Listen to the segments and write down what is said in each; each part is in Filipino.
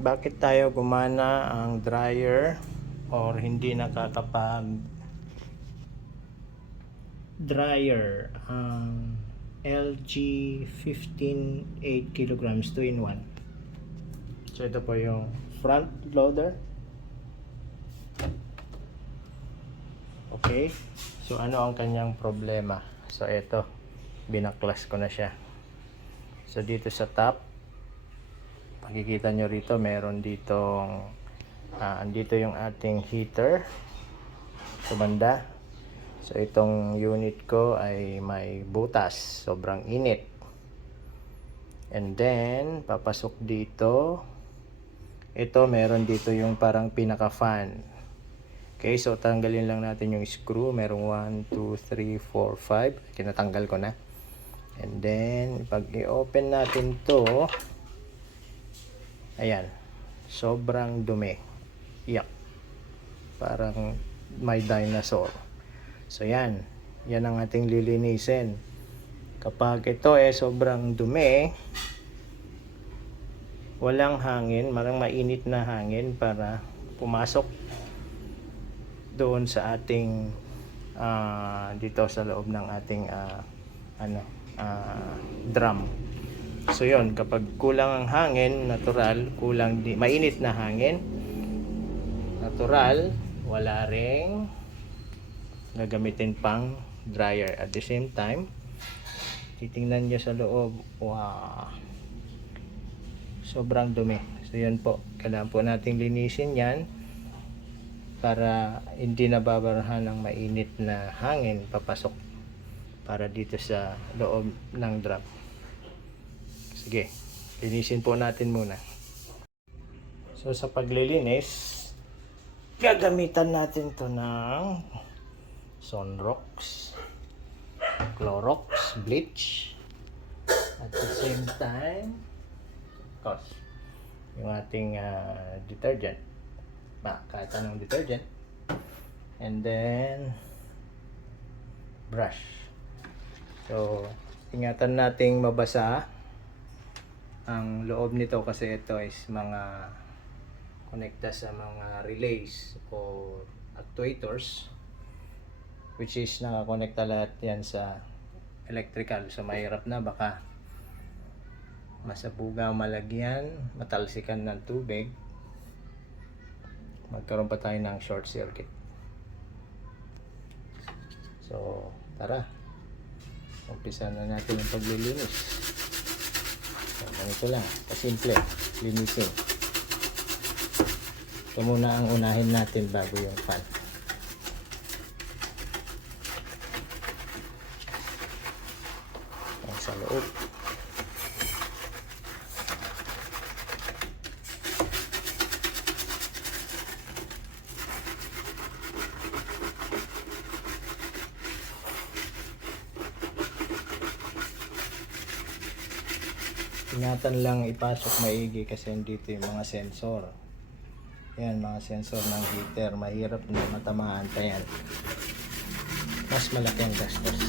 Bakit tayo gumana ang dryer or hindi nakakapag dryer ang LG 15 8 kilograms 2 in 1. So ito po yung front loader. Okay, so ano ang kanyang problema? So ito, binaklas ko na siya. So dito sa top, makikita nyo rito, meron ditong andito yung ating heater sa banda. So itong unit ko ay may butas, sobrang init. And then papasok dito, ito meron dito yung parang pinaka fan. Okay, so tanggalin lang natin yung screw. Merong 1, 2, 3, 4, 5. Kinatanggal ko na. And then pag i-open natin to, ayan, sobrang dumi. Yak, parang may dinosaur. So yan ang ating lilinisin. Kapag ito sobrang dumi, walang hangin, marang mainit na hangin para pumasok doon sa ating dito sa loob ng ating drum. So yon, kapag kulang ang hangin, natural, mainit na hangin, natural, wala ring gagamitin pang dryer. At the same time, titingnan nyo sa loob, wow, sobrang dumi. So yun po, kailangan po nating linisin yan para hindi nababarahan ng mainit na hangin papasok para dito sa loob ng drum. Sige, linisin po natin muna. So sa paglilinis, gagamitan natin to ng Sunrox, Clorox, bleach, at the same time, of course, yung ating detergent, kahit anong detergent, and then brush. So ingatan nating mabasa ang loob nito kasi ito is mga konekta sa mga relays o actuators, which is nakakonekta lahat yan sa electrical. So mahirap na, baka masabuga, malagyan, matalsikan ng tubig, magkaroon pa tayo ng short circuit. So tara, umpisa na natin yung paglilinis. So ganito lang, kasimple, linisin. Ito muna ang unahin natin bago yung fan. Ang sa loob. Ingatan lang ipasok maigi kasi dito yung mga sensor. Yan, mga sensor ng heater. Mahirap na matamaan pa yan. Mas malaki ang gastos.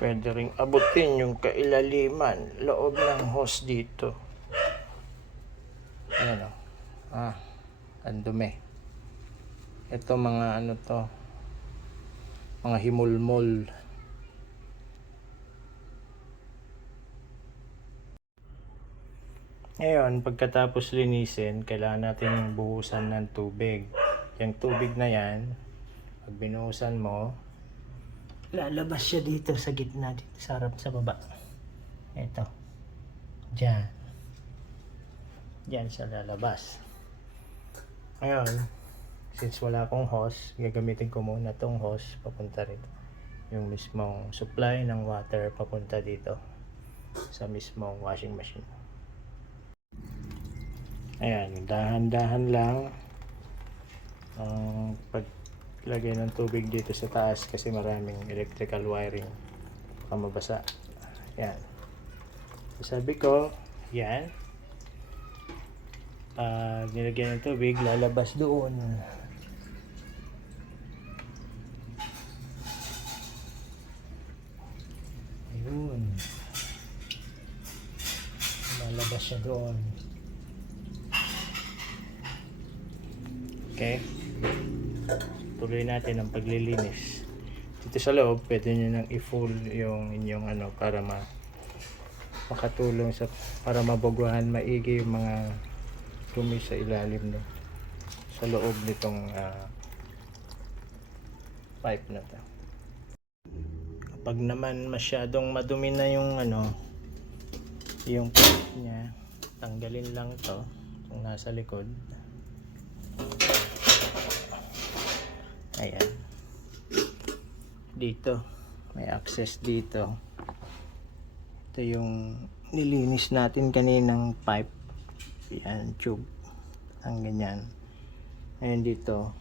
Pwede ring abutin yung kailaliman, loob ng hose dito. Ayan o. Ang dumi. Ito mga ano to, mga himulmol. Ngayon, pagkatapos linisin, kailangan natin buhusan ng tubig. Yung tubig na yan, pag binuhusan mo, lalabas siya dito sa gitna, dito sa harap, sa baba. Ito. Diyan. Diyan siya lalabas. Ngayon, since wala akong hose, gagamitin ko muna tong hose papunta rito. Yung mismong supply ng water papunta dito sa mismong washing machine. Ayan, dahan-dahan lang ang lagay ng tubig dito sa taas kasi maraming electrical wiring, baka mabasa. Yan. Sabi ko, yan. Nilagyan ng tubig, lalabas doon. Ayun. Lalabas siya doon. Okay. Tuloy natin ang paglilinis. Dito sa loob, pwede nyo nang i-full yung inyong para makatulong para mabaguhan maigi yung mga dumi sa ilalim sa loob nitong pipe na to. Kapag naman masyadong madumi na yung pipe niya, tanggalin lang to kung nasa likod. Ayan. Dito may access dito. Ito yung nilinis natin kaninang pipe. Yan, tube. Ang ganyan. Ayan dito.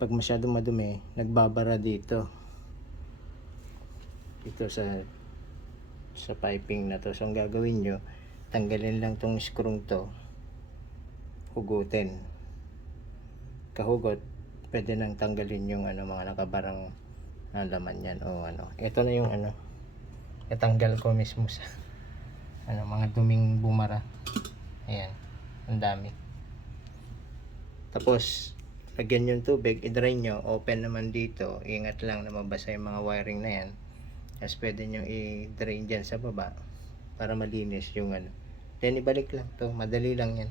Pag masyadong madumi, nagbabara dito. Dito sa piping na to. So ang gagawin nyo, tanggalin lang tong screw to. Hugutin. Kahugot, pwede nang tanggalin yung mga nakabarang laman yan o ito na yung natanggal ko mismo sa mga duming bumara. Ayan, ang dami. Tapos lagyan yung tubig, i-drain nyo, open naman dito, ingat lang na mabasa yung mga wiring na yan. Tapos pwede nyo i-drain dyan sa baba para malinis yung then ibalik lang to, madali lang yan.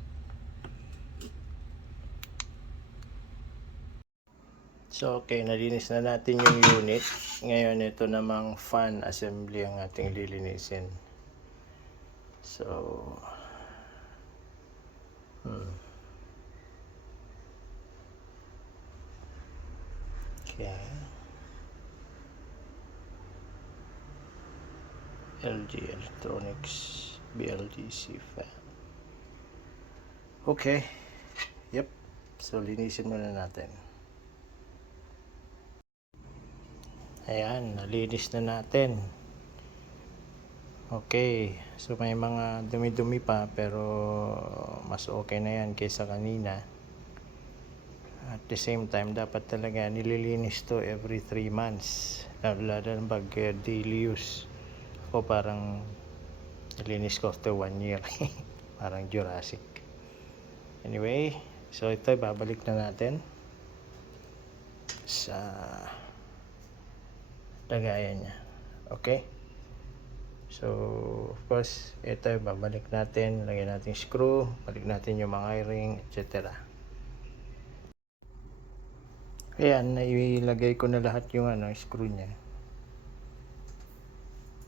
So okay, nalinis na natin yung unit. Ngayon ito namang fan assembly ang ating lilinisin. So okay. LG Electronics BLDC fan. Okay. Yep. So linisin muna natin. Ayan, nalinis na natin. Okay, so may mga dumi-dumi pa pero mas okay na yan kaysa kanina. At the same time, dapat talaga nililinis to every 3 months. Lalo na pag daily use. Ako parang nilinis ko after 1 year. Parang Jurassic. Anyway, so ito babalik na natin sa lagayan niya. Okay? So, of course, ito babalik natin, lagyan natin screw, balik natin yung mga wiring, etc. Ayan, nailagay ko na lahat yung screw niya.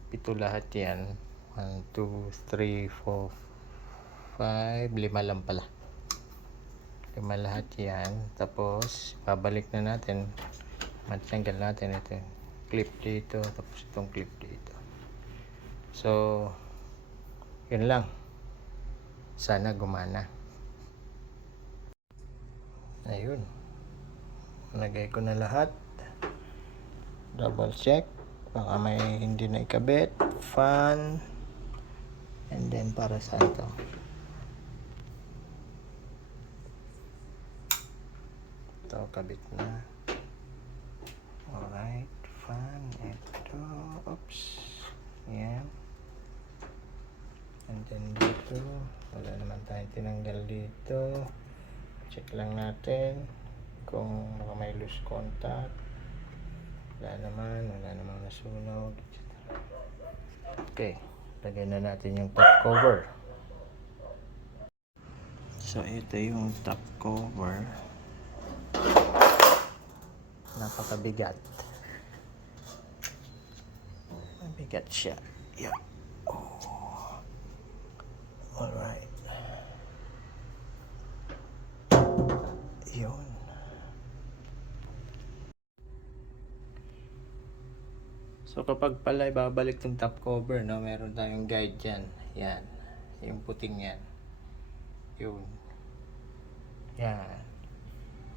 7 lahat yan. 1, 2, 3, 4, 5, 5 lang pala. 5 lahat yan. Tapos, babalik na natin. Matanggal natin ito. Clip dito, tapos itong clip dito. So, yun lang. Sana gumana. Ayun. Nagay ko na lahat. Double check. Baka may hindi na ikabit. Fan. And then para sa ito. Ito, kabit na. Alright. Fan. Ito. Oops. Yan. And then dito. Wala naman tayong tinanggal dito. Check lang natin kung may loose contact. Wala namang nasunog, etc. Okay, lagyan na natin yung top cover. So ito yung top cover. Napakabigat. Mabigat siya. Yeah. Oh. Alright. Yun. So kapag pala ibabalik tong top cover, no, meron tayong guide dyan. Yan. Yung puting yan. Yun. Yan.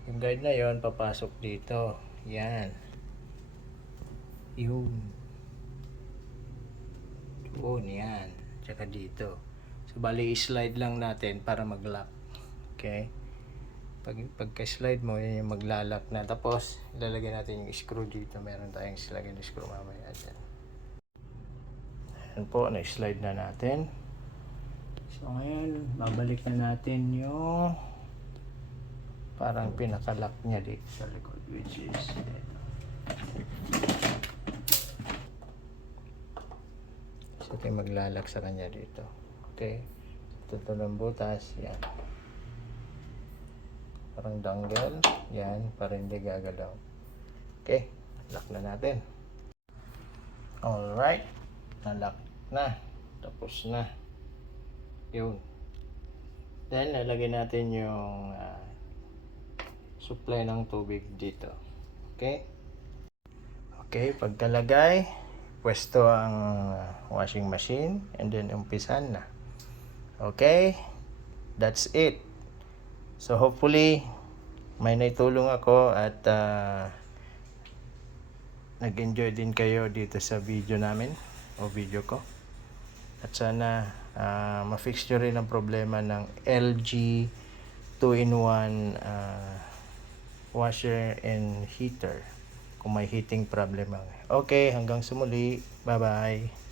Yung guide na yon papasok dito. Yan. Yun. Doon, yan. Tsaka dito. So, bali, slide lang natin para mag-lock. Okay? Pagka-slide mo, yan yung maglalak na. Tapos, ilalagay natin yung screw dito. Meron tayong silagay na screw mamaya dyan. Ayan po, na-slide na natin. So, ngayon, babalik na natin yung parang pinaka-lock niya dito sa likod, which is ito. So, ito yung maglalak sa kanya dito. Okay? Ito ng butas. Yan. Parang dangle. Yan. Para hindi gagalaw. Okay. Lock na natin. Alright. Na-lock na. Tapos na. Yun. Then, lalagyan natin yung supply ng tubig dito. Okay? Okay. Pagkalagay, pwesto ang washing machine and then umpisan na. Okay? That's it. So hopefully may naitulong ako at nag-enjoy din kayo dito sa video namin o video ko. At sana ma-fix nyo rin ang problema ng LG 2-in-1 washer and heater kung may heating problem. Okay, hanggang sumuli. Bye-bye.